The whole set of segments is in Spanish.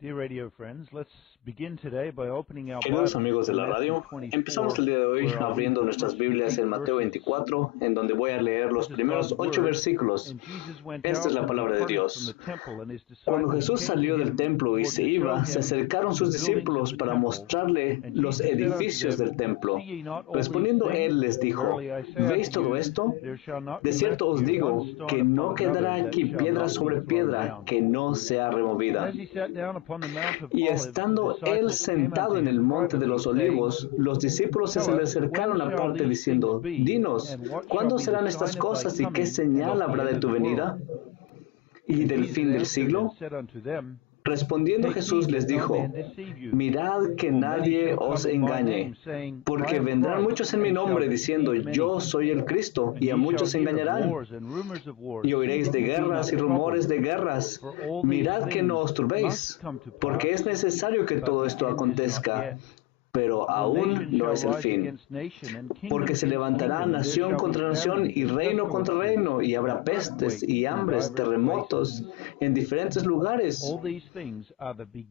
Queridos amigos de la radio, empezamos el día de hoy abriendo nuestras Biblias en Mateo 24, en donde voy a leer los primeros 8 versículos. Esta es la palabra de Dios. Cuando Jesús salió del templo y se iba, se acercaron sus discípulos para mostrarle los edificios del templo. Respondiendo él les dijo, ¿veis todo esto? De cierto os digo que no quedará aquí piedra sobre piedra que no sea removida. Y estando él sentado en el monte de los olivos, los discípulos se le acercaron aparte diciendo, dinos, ¿cuándo serán estas cosas y qué señal habrá de tu venida y del fin del siglo? Respondiendo Jesús les dijo, mirad que nadie os engañe, porque vendrán muchos en mi nombre diciendo, yo soy el Cristo, y a muchos engañarán. Y oiréis de guerras y rumores de guerras. Mirad que no os turbéis, porque es necesario que todo esto acontezca, pero aún no es el fin. Porque se levantará nación contra nación y reino contra reino, y habrá pestes y hambres, terremotos en diferentes lugares.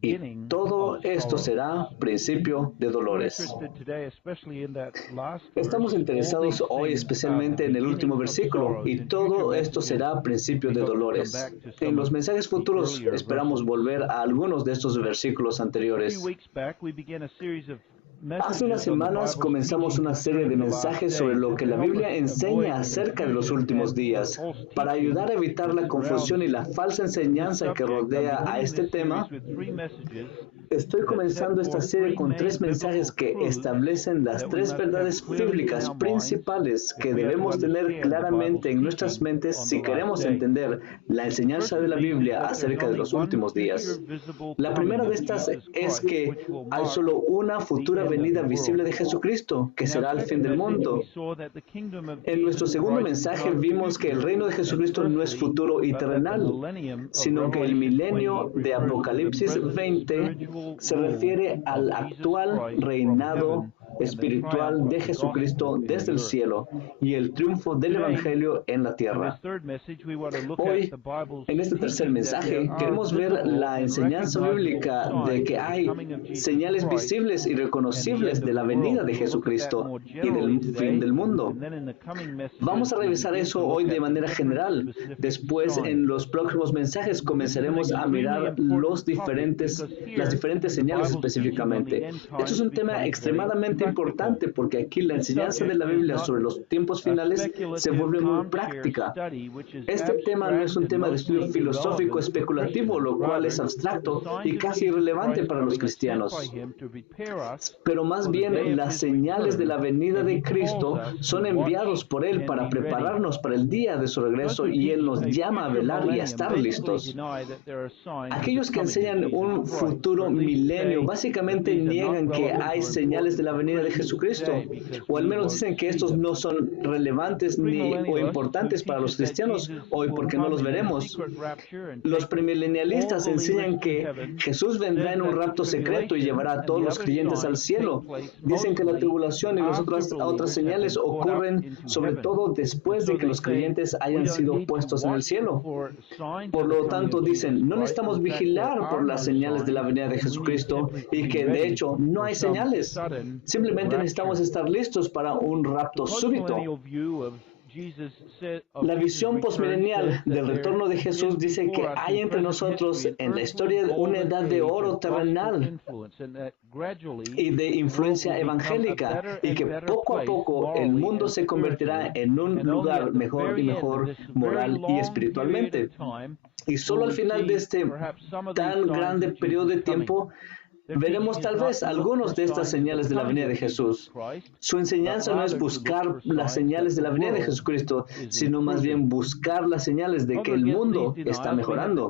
Y todo esto será principio de dolores. Estamos interesados hoy especialmente en el último versículo, y todo esto será principio de dolores. En los mensajes futuros esperamos volver a algunos de estos versículos anteriores. Hace unas semanas comenzamos una serie de mensajes sobre lo que la Biblia enseña acerca de los últimos días. Para ayudar a evitar la confusión y la falsa enseñanza que rodea a este tema, estoy comenzando esta serie con 3 mensajes que establecen las 3 verdades bíblicas principales que debemos tener claramente en nuestras mentes si queremos entender la enseñanza de la Biblia acerca de los últimos días. La primera de estas es que hay solo una futura venida visible de Jesucristo, que será el fin del mundo. En nuestro segundo mensaje vimos que el reino de Jesucristo no es futuro y terrenal, sino que el milenio de Apocalipsis 20 se refiere al actual reinado espiritual de Jesucristo desde el cielo y el triunfo del Evangelio en la tierra. Hoy, en este tercer mensaje, queremos ver la enseñanza bíblica de que hay señales visibles y reconocibles de la venida de Jesucristo y del fin del mundo. Vamos a revisar eso hoy de manera general. Después, en los próximos mensajes, comenzaremos a mirar las diferentes señales específicamente. Esto es un tema extremadamente importante porque aquí la enseñanza de la Biblia sobre los tiempos finales se vuelve muy práctica. Este tema no es un tema de estudio filosófico especulativo, lo cual es abstracto y casi irrelevante para los cristianos. Pero más bien las señales de la venida de Cristo son enviados por Él para prepararnos para el día de su regreso y Él nos llama a velar y a estar listos. Aquellos que enseñan un futuro milenio básicamente niegan que hay señales de la venida de Jesucristo, o al menos dicen que estos no son relevantes o importantes para los cristianos hoy porque no los veremos. Los premilenialistas enseñan que Jesús vendrá en un rapto secreto y llevará a todos los creyentes al cielo. Dicen que la tribulación y las otras señales ocurren sobre todo después de que los creyentes hayan sido puestos en el cielo. Por lo tanto, dicen, no necesitamos vigilar por las señales de la venida de Jesucristo y que de hecho no hay señales. Simplemente necesitamos estar listos para un rapto súbito. La visión postmilenial del retorno de Jesús dice que hay entre nosotros en la historia una edad de oro terrenal y de influencia evangélica, y que poco a poco el mundo se convertirá en un lugar mejor y mejor moral y espiritualmente. Y solo al final de este tan grande periodo de tiempo veremos tal vez algunos de estas señales de la venida de Jesús. Su enseñanza no es buscar las señales de la venida de Jesucristo, sino más bien buscar las señales de que el mundo está mejorando.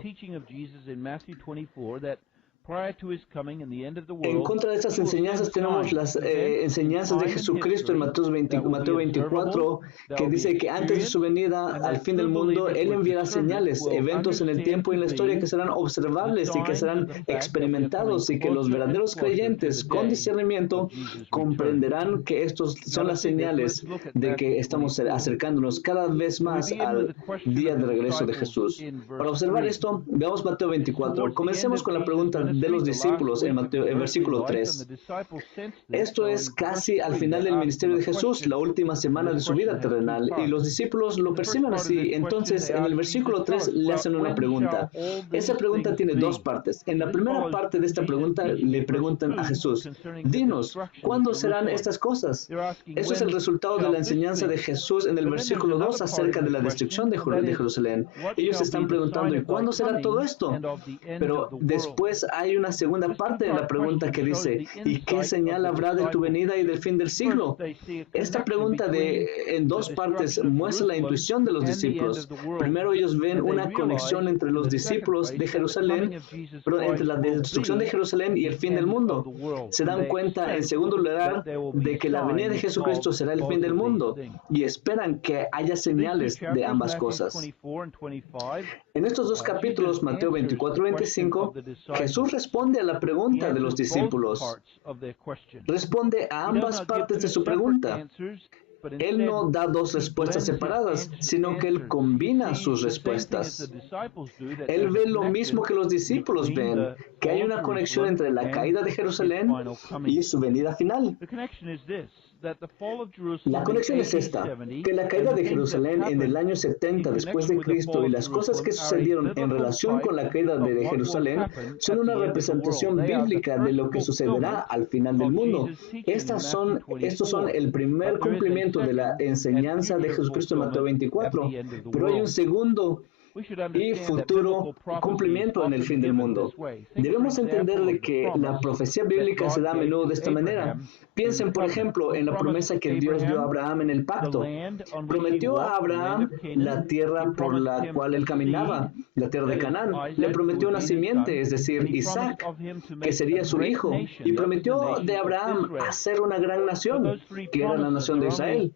En contra de estas enseñanzas tenemos las enseñanzas de Jesucristo en Mateo 24, que dice que antes de su venida al fin del mundo, Él enviará señales, eventos en el tiempo y en la historia que serán observables y que serán experimentados, y que los verdaderos creyentes con discernimiento comprenderán que estos son las señales de que estamos acercándonos cada vez más al día de regreso de Jesús. Para observar esto, veamos Mateo 24. Comencemos con la pregunta de los discípulos en versículo 3. Esto es casi al final del ministerio de Jesús, la última semana de su vida terrenal, y los discípulos lo perciben así. Entonces, en el versículo 3 le hacen una pregunta. Esa pregunta tiene dos partes. En la primera parte de esta pregunta le preguntan a Jesús, dinos, ¿cuándo serán estas cosas? Eso es el resultado de la enseñanza de Jesús en el versículo 2 acerca de la destrucción de Jerusalén. Ellos están preguntando, ¿y cuándo será todo esto? Pero después hay una segunda parte de la pregunta que dice, ¿y qué señal habrá de tu venida y del fin del siglo? Esta pregunta en dos partes muestra la intuición de los discípulos. Primero ellos ven una conexión entre los discípulos de Jerusalén, entre la destrucción de Jerusalén y el fin del mundo. Se dan cuenta, en segundo lugar, de que la venida de Jesucristo será el fin del mundo y esperan que haya señales de ambas cosas. En estos dos capítulos, Mateo 24 y 25, Jesús responde a la pregunta de los discípulos. Responde a ambas partes de su pregunta. Él no da dos respuestas separadas, sino que Él combina sus respuestas. Él ve lo mismo que los discípulos ven, que hay una conexión entre la caída de Jerusalén y su venida final. La conexión es esta, que la caída de Jerusalén en el año 70 después de Cristo y las cosas que sucedieron en relación con la caída de Jerusalén son una representación bíblica de lo que sucederá al final del mundo. Estos son el primer cumplimiento de la enseñanza de Jesucristo en Mateo 24, pero hay un segundo y futuro cumplimiento en el fin del mundo. Debemos entender de que la profecía bíblica se da a menudo de esta manera. Piensen, por ejemplo, en la promesa que Dios dio a Abraham en el pacto. Prometió a Abraham la tierra por la cual él caminaba, la tierra de Canaán. Le prometió una simiente, es decir, Isaac, que sería su hijo. Y prometió de Abraham hacer una gran nación, que era la nación de Israel.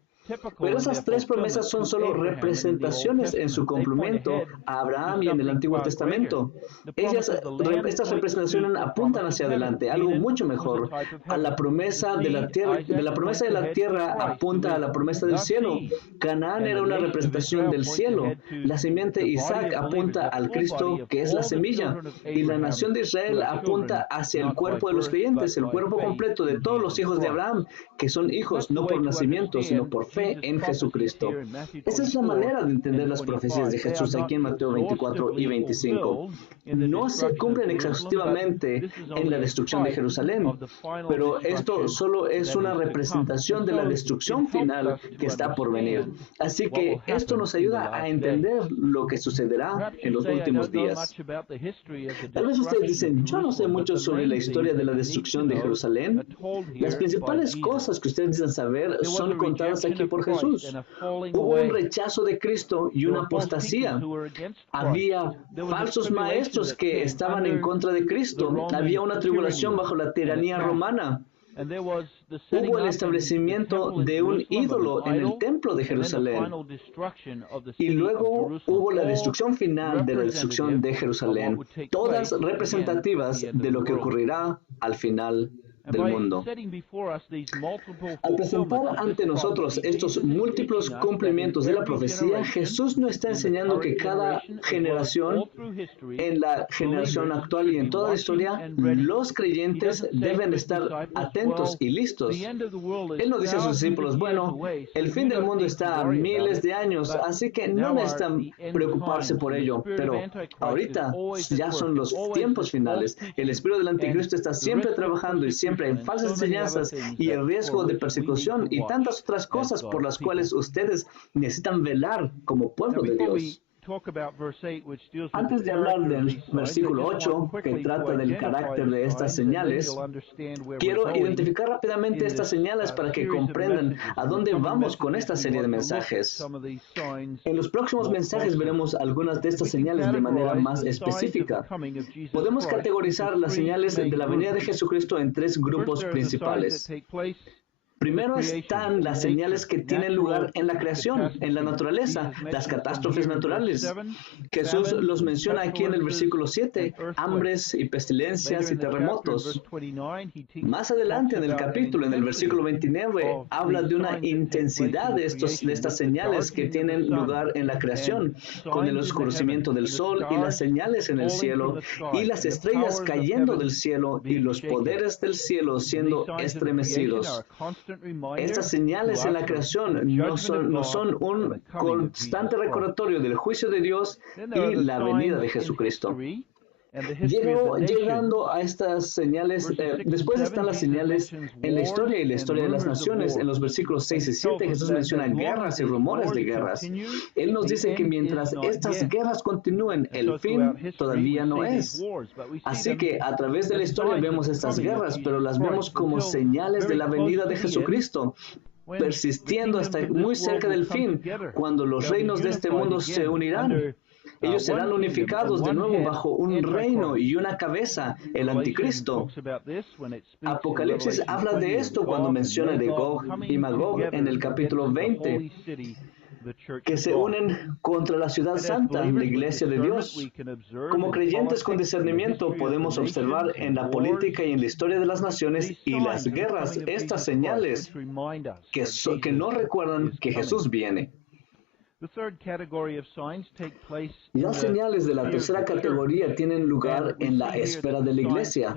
Pero esas tres promesas son solo representaciones en su cumplimiento a Abraham y en el Antiguo Testamento. Estas representaciones apuntan hacia adelante, algo mucho mejor. A la promesa de la tierra apunta a la promesa del cielo. Canaán era una representación del cielo. La simiente Isaac apunta al Cristo, que es la semilla. Y la nación de Israel apunta hacia el cuerpo de los creyentes, el cuerpo completo de todos los hijos de Abraham, que son hijos no por nacimiento, sino por fe en Jesucristo. Esa es la manera de entender las profecías de Jesús aquí en Mateo 24 y 25. No se cumplen exhaustivamente en la destrucción de Jerusalén, pero esto solo es una representación de la destrucción final que está por venir. Así que esto nos ayuda a entender lo que sucederá en los últimos días. Tal vez ustedes dicen, yo no sé mucho sobre la historia de la destrucción de Jerusalén. Las principales cosas que ustedes dicen saber son contadas aquí por Jesús. Hubo un rechazo de Cristo y una apostasía. Había falsos maestros que estaban en contra de Cristo. Había una tribulación bajo la tiranía romana. Hubo el establecimiento de un ídolo en el templo de Jerusalén. Y luego hubo la destrucción final de la destrucción de Jerusalén. Todas representativas de lo que ocurrirá al final del mundo. Al presentar ante nosotros estos múltiples cumplimientos de la profecía, Jesús nos está enseñando que cada generación, en la generación actual y en toda la historia, los creyentes deben estar atentos y listos. Él no dice a sus discípulos, bueno, el fin del mundo está a miles de años, así que no necesitan preocuparse por ello, pero ahorita ya son los tiempos finales. El espíritu del anticristo está siempre trabajando y siempre hay falsas enseñanzas y el riesgo de persecución y tantas otras cosas por las cuales ustedes necesitan velar como pueblo de Dios. Antes de hablar del versículo 8, que trata del carácter de estas señales, quiero identificar rápidamente estas señales para que comprendan a dónde vamos con esta serie de mensajes. En los próximos mensajes veremos algunas de estas señales de manera más específica. Podemos categorizar las señales de la venida de Jesucristo en tres grupos principales. Primero están las señales que tienen lugar en la creación, en la naturaleza, las catástrofes naturales. Jesús los menciona aquí en el versículo 7, hambres y pestilencias y terremotos. Más adelante en el capítulo, en el versículo 29, habla de una intensidad de estas señales que tienen lugar en la creación, con el oscurecimiento del sol y las señales en el cielo, y las estrellas cayendo del cielo y los poderes del cielo siendo estremecidos. Estas señales en la creación no son un constante recordatorio del juicio de Dios y la venida de Jesucristo. Llegando a estas señales, después están las señales en la historia y la historia de las naciones. En los versículos 6 y 7 Jesús menciona guerras y rumores de guerras. Él nos dice que mientras estas guerras continúen, el fin todavía no es. Así que a través de la historia vemos estas guerras, pero las vemos como señales de la venida de Jesucristo, persistiendo hasta muy cerca del fin, cuando los reinos de este mundo se unirán. Ellos serán unificados de nuevo bajo un reino y una cabeza, el anticristo. Apocalipsis habla de esto cuando menciona de Gog y Magog en el capítulo 20, que se unen contra la ciudad santa, la iglesia de Dios. Como creyentes con discernimiento podemos observar en la política y en la historia de las naciones y las guerras estas señales que nos recuerdan que Jesús viene. Las señales de la tercera categoría tienen lugar en la esfera de la iglesia.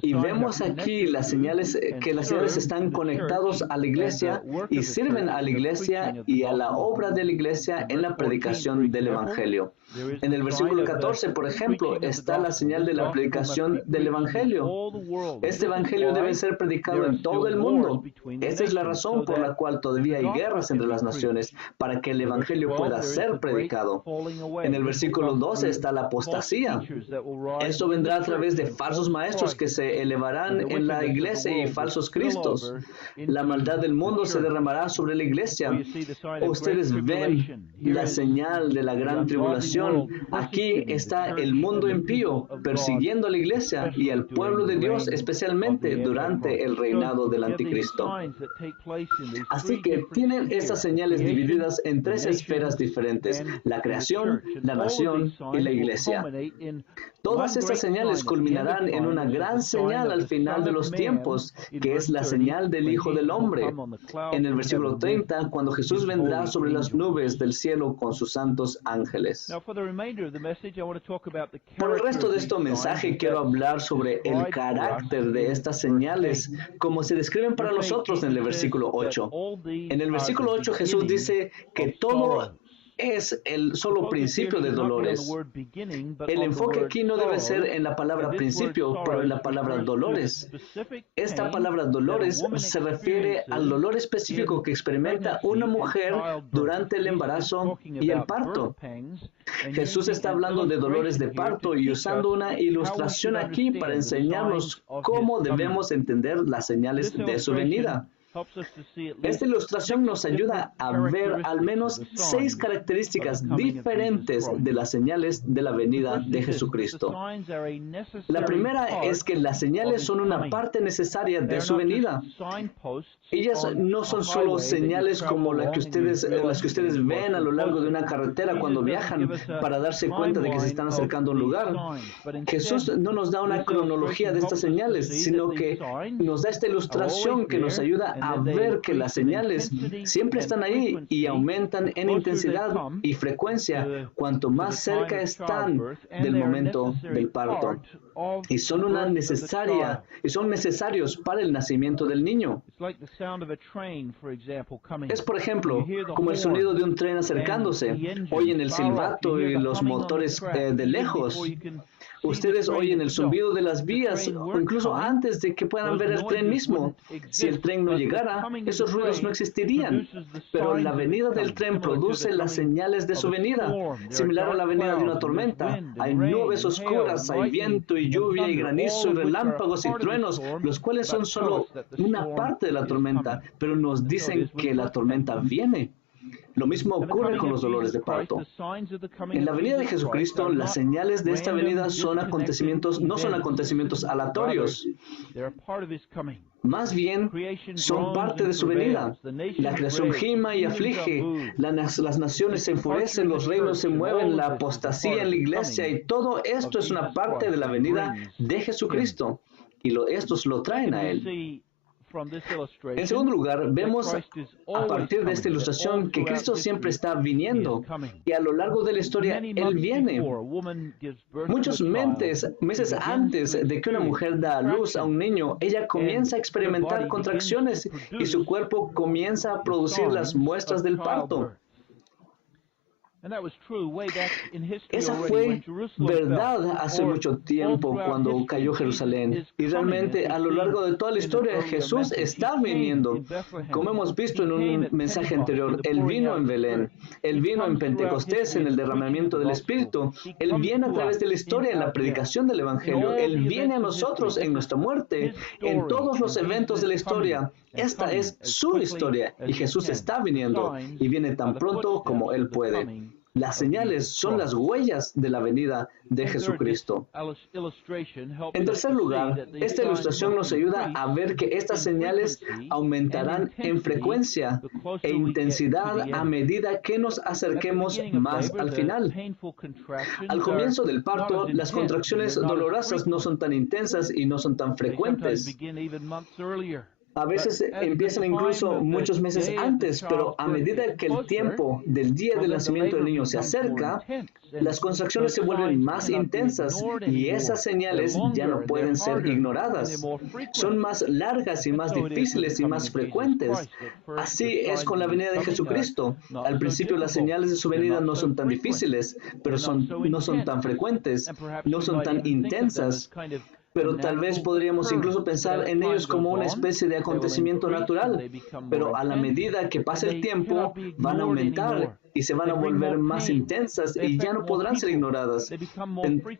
Y vemos aquí las señales, que las señales están conectados a la iglesia y sirven a la iglesia y a la obra de la iglesia en la predicación del Evangelio. En el versículo 14, por ejemplo, está la señal de la predicación del Evangelio. Este Evangelio debe ser predicado en todo el mundo. Esta es la razón por la cual todavía hay guerras entre las naciones, para que el Evangelio pueda ser predicado. En el versículo 12 está la apostasía. Esto vendrá a través de falsos maestros que se elevarán en la iglesia y falsos cristos. La maldad del mundo se derramará sobre la iglesia. Ustedes ven la señal de la gran tribulación. Aquí está el mundo impío persiguiendo a la iglesia y al pueblo de Dios, especialmente durante el reinado del anticristo. Así que tienen estas señales divididas en tres esferas diferentes: la creación, la nación y la iglesia. Todas estas señales culminarán en una gran señal al final de los tiempos, que es la señal del Hijo del Hombre. En el versículo 30, cuando Jesús vendrá sobre las nubes del cielo con sus santos ángeles. Por el resto de este mensaje quiero hablar sobre el carácter de estas señales, como se describen para nosotros en el versículo 8. En el versículo 8 Jesús dice que todo es el solo principio de dolores. El enfoque aquí no debe ser en la palabra principio, pero en la palabra dolores. Esta palabra dolores se refiere al dolor específico que experimenta una mujer durante el embarazo y el parto. Jesús está hablando de dolores de parto y usando una ilustración aquí para enseñarnos cómo debemos entender las señales de su venida. Esta ilustración nos ayuda a ver al menos 6 características diferentes de las señales de la venida de Jesucristo. La primera es que las señales son una parte necesaria de su venida. Ellas no son solo señales como las que ustedes ven a lo largo de una carretera cuando viajan para darse cuenta de que se están acercando a un lugar. Jesús no nos da una cronología de estas señales, sino que nos da esta ilustración que nos ayuda a ver que las señales siempre están ahí y aumentan en intensidad y frecuencia cuanto más cerca están del momento del parto. Y son necesarios para el nacimiento del niño. Es, por ejemplo, como el sonido de un tren acercándose. Oyen el silbato y los motores de lejos. Ustedes oyen el zumbido de las vías, o incluso antes de que puedan ver el tren mismo. Si el tren no llegara, esos ruidos no existirían. Pero la venida del tren produce las señales de su venida, similar a la venida de una tormenta. Hay nubes oscuras, hay viento y lluvia y granizo y relámpagos y truenos, los cuales son solo una parte de la tormenta, pero nos dicen que la tormenta viene. Lo mismo ocurre con los dolores de parto. En la venida de Jesucristo, las señales de esta venida no son acontecimientos aleatorios. Más bien, son parte de su venida. La creación gima y aflige, las naciones se enfurecen, los reinos se mueven, la apostasía en la iglesia, y todo esto es una parte de la venida de Jesucristo. Y estos lo traen a Él. En segundo lugar, vemos a partir de esta ilustración que Cristo siempre está viniendo, y a lo largo de la historia Él viene. Muchos meses antes de que una mujer da a luz a un niño, ella comienza a experimentar contracciones y su cuerpo comienza a producir las muestras del parto. Esa fue verdad hace mucho tiempo cuando cayó Jerusalén. Y realmente a lo largo de toda la historia Jesús está viniendo. Como hemos visto en un mensaje anterior, Él vino en Belén. Él vino en Pentecostés, en el derramamiento del Espíritu. Él viene a través de la historia, en la predicación del Evangelio. Él viene a nosotros en nuestra muerte, en todos los eventos de la historia. Esta es su historia y Jesús está viniendo y viene tan pronto como Él puede. Las señales son las huellas de la venida de Jesucristo. En tercer lugar, esta ilustración nos ayuda a ver que estas señales aumentarán en frecuencia e intensidad a medida que nos acerquemos más al final. Al comienzo del parto, las contracciones dolorosas no son tan intensas y no son tan frecuentes. A veces empiezan incluso muchos meses antes, pero a medida que el tiempo del día del nacimiento del niño se acerca, las contracciones se vuelven más intensas y esas señales ya no pueden ser ignoradas. Son más largas y más difíciles y más frecuentes. Así es con la venida de Jesucristo. Al principio las señales de su venida no son tan difíciles, pero no son tan frecuentes, no son tan intensas. Pero tal vez podríamos incluso pensar en ellos como una especie de acontecimiento natural. Pero a la medida que pasa el tiempo, van a aumentar y se van a volver más intensas y ya no podrán ser ignoradas.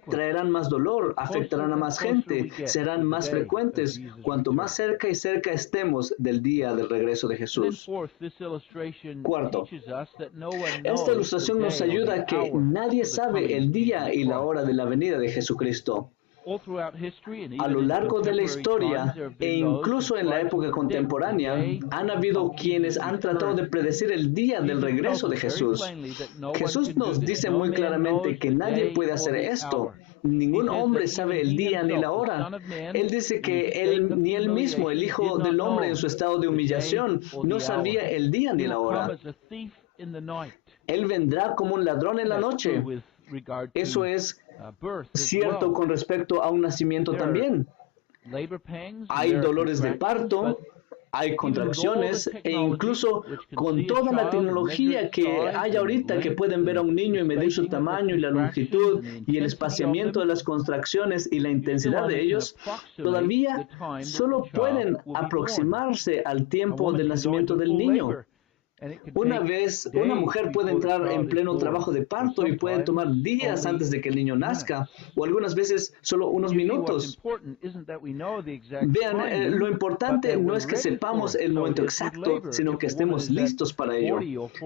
Traerán más dolor, afectarán a más gente, serán más frecuentes, cuanto más cerca y cerca estemos del día del regreso de Jesús. Cuarto, esta ilustración nos ayuda a que nadie sabe el día y la hora de la venida de Jesucristo. A lo largo de la historia e incluso en la época contemporánea, han habido quienes han tratado de predecir el día del regreso de Jesús. Jesús nos dice muy claramente que nadie puede hacer esto. Ningún hombre sabe el día ni la hora. Él dice que ni él mismo, el Hijo del Hombre en su estado de humillación, no sabía el día ni la hora. Él vendrá como un ladrón en la noche. Eso es cierto con respecto a un nacimiento también. Hay dolores de parto, hay contracciones, e incluso con toda la tecnología que hay ahorita, que pueden ver a un niño y medir su tamaño y la longitud y el espaciamiento de las contracciones y la intensidad de ellos, todavía solo pueden aproximarse al tiempo del nacimiento del niño. Una vez, una mujer puede entrar en pleno trabajo de parto y puede tomar días antes de que el niño nazca, o algunas veces solo unos minutos. Vean, lo importante no es que sepamos el momento exacto, sino que estemos listos para ello.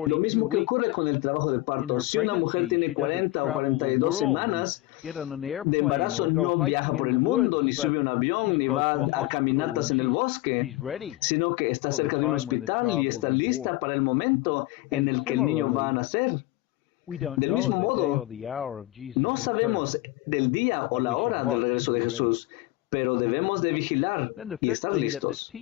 Lo mismo que ocurre con el trabajo de parto. Si una mujer tiene 40 o 42 semanas de embarazo, no viaja por el mundo, ni sube a un avión, ni va a caminatas en el bosque, sino que está cerca de un hospital y está lista para el momento en el que el niño va a nacer. Del mismo modo, no sabemos del día o la hora del regreso de Jesús, pero debemos de vigilar y estar listos.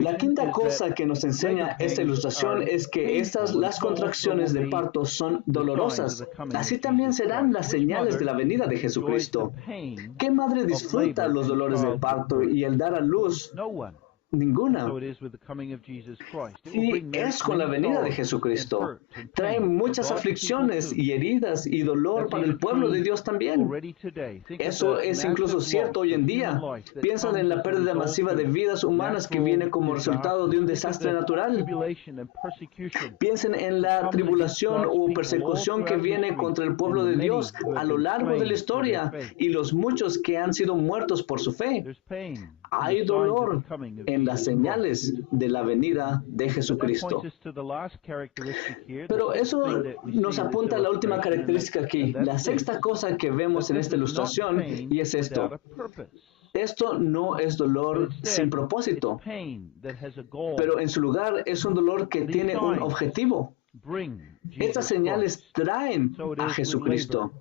La quinta cosa que nos enseña esta ilustración es que las contracciones de parto son dolorosas. Así también serán las señales de la venida de Jesucristo. ¿Qué madre disfruta los dolores de parto y el dar a luz? Ninguna. Y es con la venida de Jesucristo. Trae muchas aflicciones y heridas y dolor para el pueblo de Dios también. Eso es incluso cierto hoy en día. Piensan en la pérdida masiva de vidas humanas que viene como resultado de un desastre natural. Piensen en la tribulación o persecución que viene contra el pueblo de Dios a lo largo de la historia y los muchos que han sido muertos por su fe. Hay dolor en en las señales de la venida de Jesucristo. Pero eso nos apunta a la última característica aquí, la sexta cosa que vemos en esta ilustración, y es esto. Esto no es dolor sin propósito, pero en su lugar es un dolor que tiene un objetivo. Estas señales traen a Jesucristo.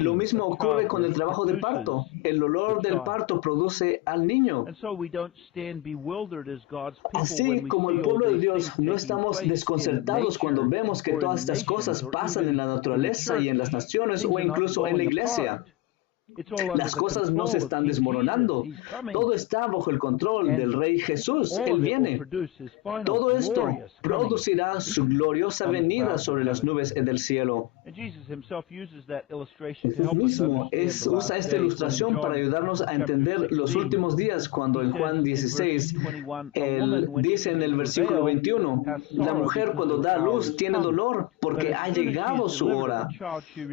Lo mismo ocurre con el trabajo de parto. El dolor del parto produce al niño. Así como el pueblo de Dios, no estamos desconcertados cuando vemos que todas estas cosas pasan en la naturaleza y en las naciones o incluso en la iglesia. Las cosas no se están desmoronando. Todo está bajo el control del Rey Jesús. Él viene. Todo esto producirá su gloriosa venida sobre las nubes del cielo. Jesús mismo usa esta ilustración para ayudarnos a entender los últimos días, cuando en Juan 16, Él dice en el versículo 21, la mujer cuando da a luz tiene dolor porque ha llegado su hora.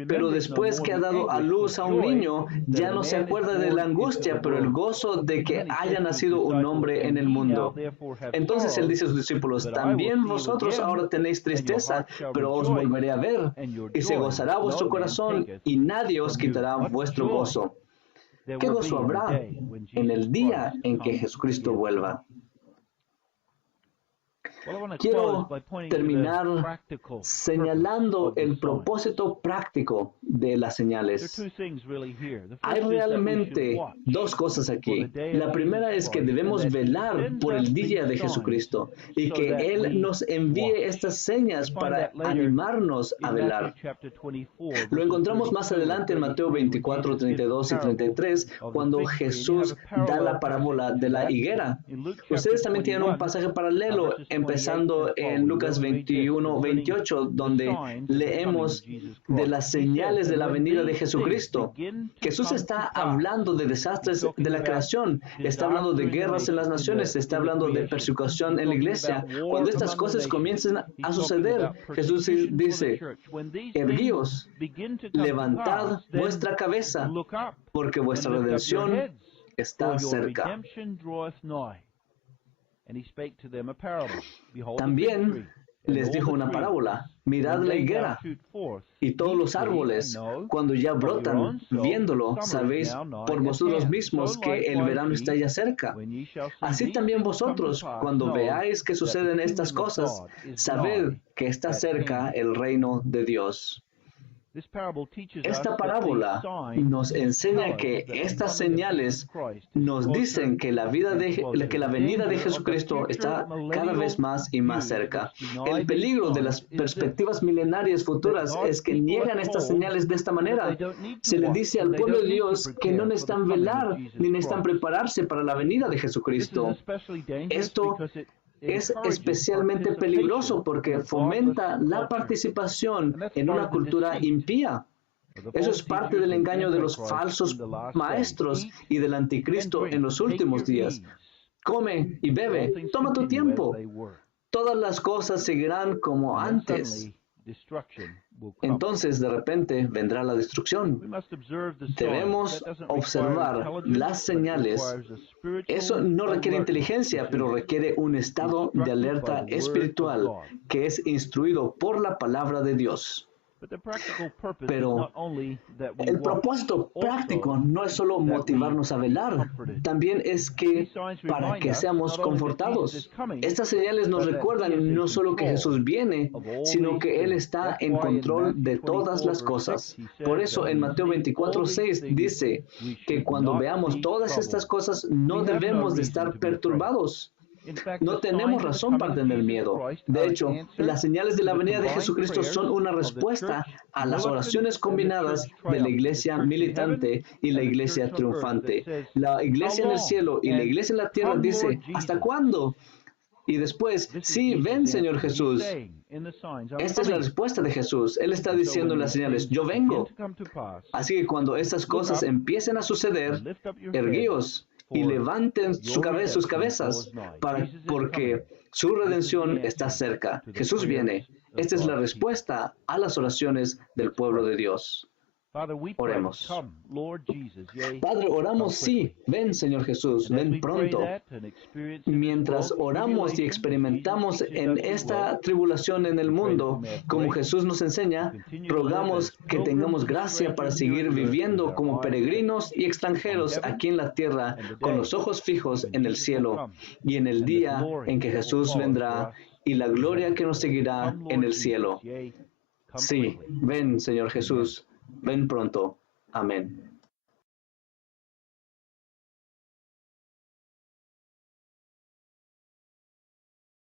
Pero después que ha dado a luz a un niño, ya no se acuerda de la angustia, pero el gozo de que haya nacido un hombre en el mundo. Entonces Él dice a sus discípulos, también vosotros ahora tenéis tristeza, pero os volveré a ver, y se gozará vuestro corazón, y nadie os quitará vuestro gozo. ¿Qué gozo habrá en el día en que Jesucristo vuelva? Quiero terminar señalando el propósito práctico de las señales. Hay realmente dos cosas aquí. La primera es que debemos velar por el día de Jesucristo y que Él nos envíe estas señas para animarnos a velar. Lo encontramos más adelante en Mateo 24, 32 y 33, cuando Jesús da la parábola de la higuera. Ustedes también tienen un pasaje paralelo empezando en Lucas 21, 28, donde leemos de las señales de la venida de Jesucristo. Jesús está hablando de desastres de la creación, está hablando de guerras en las naciones, está hablando de persecución en la iglesia. Cuando estas cosas comiencen a suceder, Jesús dice, erguíos, levantad vuestra cabeza, porque vuestra redención está cerca. También les dijo una parábola, mirad la higuera y todos los árboles, cuando ya brotan, viéndolo, sabéis por vosotros mismos que el verano está ya cerca. Así también vosotros, cuando veáis que suceden estas cosas, sabed que está cerca el reino de Dios. Esta parábola nos enseña que estas señales nos dicen que la venida de Jesucristo está cada vez más y más cerca. El peligro de las perspectivas milenarias futuras es que niegan estas señales de esta manera. Se le dice al pueblo de Dios que no necesitan velar ni necesitan prepararse para la venida de Jesucristo. Esto es especialmente peligroso porque fomenta la participación en una cultura impía. Eso es parte del engaño de los falsos maestros y del anticristo en los últimos días. Come y bebe, toma tu tiempo. Todas las cosas seguirán como antes. Entonces, de repente, vendrá la destrucción. Debemos observar las señales. Eso no requiere inteligencia, pero requiere un estado de alerta espiritual que es instruido por la palabra de Dios. Pero el propósito práctico no es solo motivarnos a velar, también es que para que seamos confortados. Estas señales nos recuerdan no solo que Jesús viene, sino que Él está en control de todas las cosas. Por eso en Mateo 24, 6 dice que cuando veamos todas estas cosas no debemos de estar perturbados. No tenemos razón para tener miedo. De hecho, las señales de la venida de Jesucristo son una respuesta a las oraciones combinadas de la iglesia militante y la iglesia triunfante. La iglesia en el cielo y la iglesia en la tierra dice, ¿hasta cuándo? Y después, sí, ven, Señor Jesús. Esta es la respuesta de Jesús. Él está diciendo en las señales, yo vengo. Así que cuando estas cosas empiecen a suceder, erguíos y levanten sus cabezas, porque su redención está cerca. Jesús viene. Esta es la respuesta a las oraciones del pueblo de Dios. Oremos. Padre, oramos, sí, ven Señor Jesús, ven pronto. Mientras oramos y experimentamos en esta tribulación en el mundo, como Jesús nos enseña, rogamos que tengamos gracia para seguir viviendo como peregrinos y extranjeros aquí en la tierra, con los ojos fijos en el cielo, y en el día en que Jesús vendrá y la gloria que nos seguirá en el cielo. Sí, ven Señor Jesús, ven pronto. Amén.